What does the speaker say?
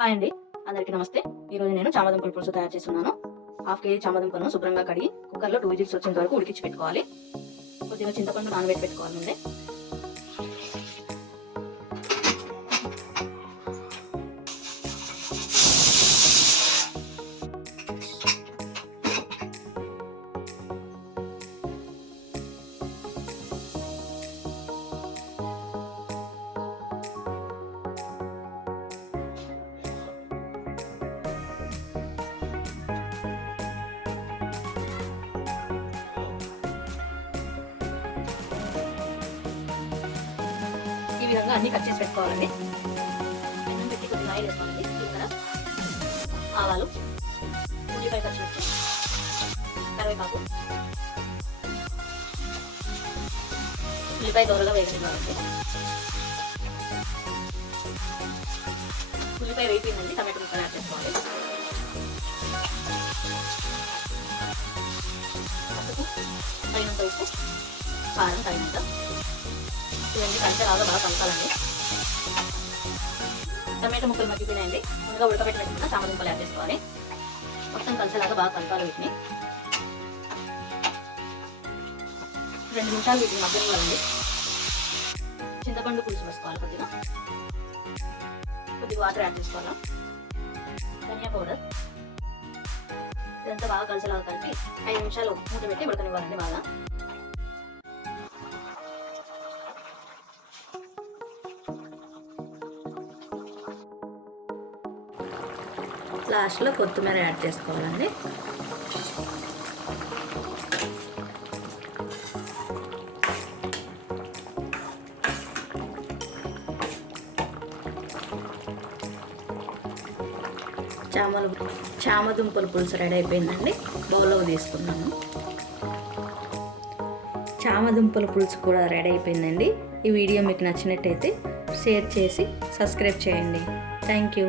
Hi అండి. అందరికీ నమస్తే. ఈరోజు నేను చామదుంపల పులుసు తయారు చేస్తున్నాను. హాఫ్ కేజీ చామదుంపలను శుభ్రంగా కడిగి కుక్కర్లో టూ విజిల్స్ వచ్చేంత వరకు ఉడికించి పెట్టుకోవాలి. కొద్దిగా చింతపండు నానబెట్టి పెట్టుకోవాలి ముందే. విధంగా అన్ని కట్ చేసి పెట్టుకోవాలండి పెనం పెట్టి కొద్దిగా ఆయిల్ వేసుకోవాలండి జీలకర్ర ఆవాలు ఉల్లిపాయ పచ్చిమిర్చి కరివేపాకు ఉల్లిపాయ దూరగా వేగనివ్వాలండి ఉల్లిపాయ వేగిపోయిందండి టమాటో ముక్కలు యాడ్ చేసుకోవాలి. పసుపు తగినంత ఉప్పు కారం తగినంత. ఇవన్నీ కలిసేలాగా బాగా కలపాలండి టమాటా ముక్కలు మగ్గిపోయినాయండి. ముందుగా ఉడకబెట్టుకున్న చామదుంపలు యాడ్ చేసుకోవాలి. మొత్తం కలిసేలాగా బాగా కలపాలి వీటిని. రెండు నిమిషాలు వీటిని మగ్గనివ్వాలండి. చింతపండు పులుసు వేసుకోవాలి కొద్దిగా. కొద్దిగా వాటర్ యాడ్ చేసుకోవాలి. ధనియా పౌడర్. ఇదంతా బాగా కలిసేలాగా కలిపి ఐదు నిమిషాలు మూత పెట్టి ఉడకనివ్వాలండి బాగా. లాస్ట్లో కొత్తిమీర యాడ్ చేసుకోవాలండి. చామలు చామదుంపల పులుసు రెడీ అయిపోయిందండి. బౌల్లో తీసుకున్నాను చామదుంపల పులుసు కూడా రెడీ అయిపోయిందండి. ఈ వీడియో మీకు నచ్చినట్టయితే షేర్ చేసి సబ్స్క్రైబ్ చేయండి. Thank you.